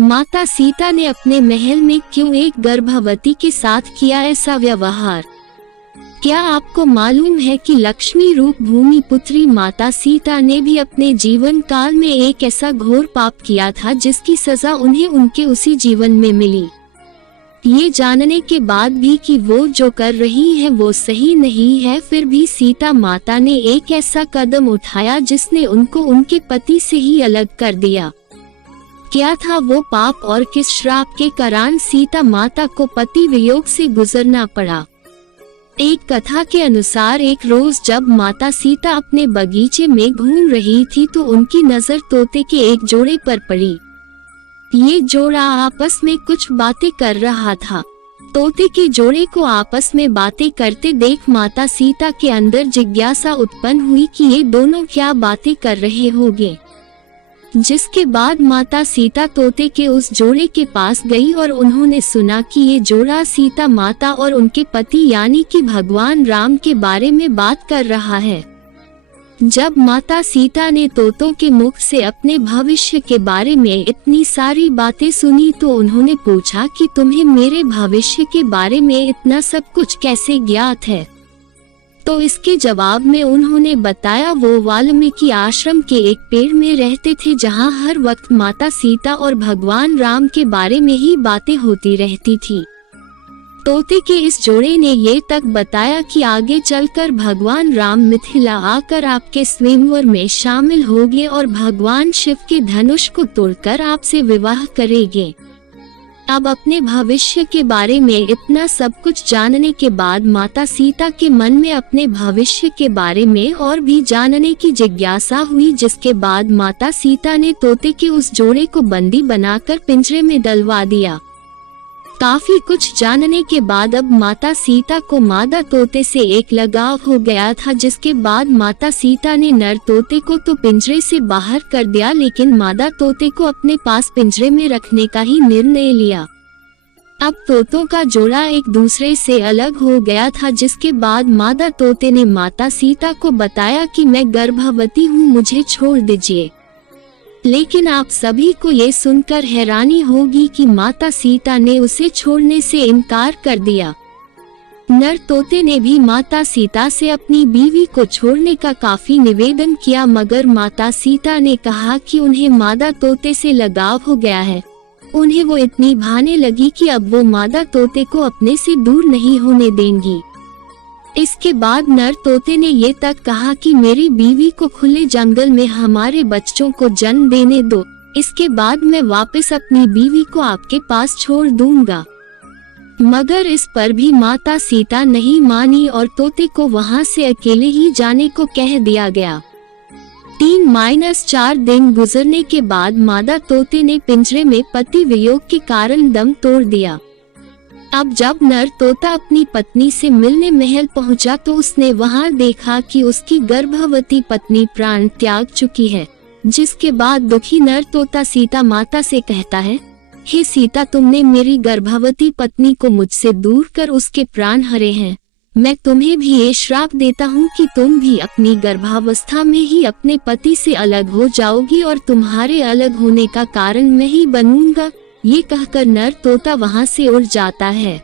माता सीता ने अपने महल में क्यों एक गर्भवती के साथ किया ऐसा व्यवहार? क्या आपको मालूम है कि लक्ष्मी रूप भूमि पुत्री माता सीता ने भी अपने जीवन काल में एक ऐसा घोर पाप किया था जिसकी सजा उन्हें उनके उसी जीवन में मिली। ये जानने के बाद भी कि वो जो कर रही है वो सही नहीं है, फिर भी सीता माता ने एक ऐसा कदम उठाया जिसने उनको उनके पति से ही अलग कर दिया। क्या था वो पाप और किस श्राप के कारण सीता माता को पति वियोग से गुजरना पड़ा? एक कथा के अनुसार एक रोज जब माता सीता अपने बगीचे में घूम रही थी तो उनकी नजर तोते के एक जोड़े पर पड़ी। ये जोड़ा आपस में कुछ बातें कर रहा था। तोते के जोड़े को आपस में बातें करते देख माता सीता के अंदर जिज्ञासा उत्पन्न हुई कि ये दोनों क्या बातें कर रहे होंगे। जिसके बाद माता सीता तोते के उस जोड़े के पास गई और उन्होंने सुना कि ये जोड़ा सीता माता और उनके पति यानी कि भगवान राम के बारे में बात कर रहा है। जब माता सीता ने तोतों के मुख से अपने भविष्य के बारे में इतनी सारी बातें सुनी तो उन्होंने पूछा कि तुम्हें मेरे भविष्य के बारे में इतना सब कुछ कैसे ज्ञात है? तो इसके जवाब में उन्होंने बताया वो वाल्मीकि आश्रम के एक पेड़ में रहते थे जहाँ हर वक्त माता सीता और भगवान राम के बारे में ही बातें होती रहती थी। तोते के इस जोड़े ने ये तक बताया कि आगे चलकर भगवान राम मिथिला आकर आपके स्वयंवर में शामिल होंगे और भगवान शिव के धनुष को तोड़कर आपसे विवाह करेंगे। अब अपने भविष्य के बारे में इतना सब कुछ जानने के बाद माता सीता के मन में अपने भविष्य के बारे में और भी जानने की जिज्ञासा हुई, जिसके बाद माता सीता ने तोते के उस जोड़े को बंदी बनाकर पिंजरे में डलवा दिया। काफी कुछ जानने के बाद अब माता सीता को मादा तोते से एक लगाव हो गया था, जिसके बाद माता सीता ने नर तोते को तो पिंजरे से बाहर कर दिया लेकिन मादा तोते को अपने पास पिंजरे में रखने का ही निर्णय लिया। अब तोतों का जोड़ा एक दूसरे से अलग हो गया था, जिसके बाद मादा तोते ने माता सीता को बताया कि मैं गर्भवती हूँ, मुझे छोड़ दीजिए। लेकिन आप सभी को ये सुनकर हैरानी होगी कि माता सीता ने उसे छोड़ने से इनकार कर दिया। नर तोते ने भी माता सीता से अपनी बीवी को छोड़ने का काफी निवेदन किया, मगर माता सीता ने कहा कि उन्हें मादा तोते से लगाव हो गया है। उन्हें वो इतनी भाने लगी कि अब वो मादा तोते को अपने से दूर नहीं होने देंगी। इसके बाद नर तोते ने ये तक कहा कि मेरी बीवी को खुले जंगल में हमारे बच्चों को जन्म देने दो, इसके बाद मैं वापस अपनी बीवी को आपके पास छोड़ दूंगा। मगर इस पर भी माता सीता नहीं मानी और तोते को वहां से अकेले ही जाने को कह दिया गया। 3-4 दिन गुजरने के बाद मादा तोते ने पिंजरे में पति वियोग के कारण दम तोड़ दिया। अब जब नर तोता अपनी पत्नी से मिलने महल पहुंचा तो उसने वहां देखा कि उसकी गर्भवती पत्नी प्राण त्याग चुकी है, जिसके बाद दुखी नर तोता सीता माता से कहता है, हे सीता, तुमने मेरी गर्भवती पत्नी को मुझसे दूर कर उसके प्राण हरे हैं। मैं तुम्हें भी ये श्राप देता हूँ कि तुम भी अपनी गर्भावस्था में ही अपने पति से अलग हो जाओगी और तुम्हारे अलग होने का कारण मैं ही बनूंगा। ये कहकर नर तोता वहां से उड़ जाता है,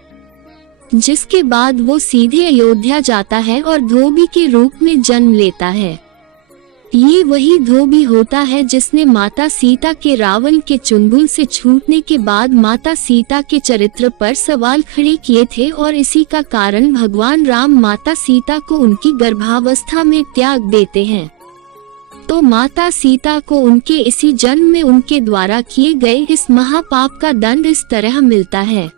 जिसके बाद वो सीधे अयोध्या जाता है और धोबी के रूप में जन्म लेता है। ये वही धोबी होता है जिसने माता सीता के रावण के चुंगल से छूटने के बाद माता सीता के चरित्र पर सवाल खड़े किए थे और इसी का कारण भगवान राम माता सीता को उनकी गर्भावस्था में त्याग देते हैं। तो माता सीता को उनके इसी जन्म में उनके द्वारा किए गए इस महापाप का दंड इस तरह मिलता है।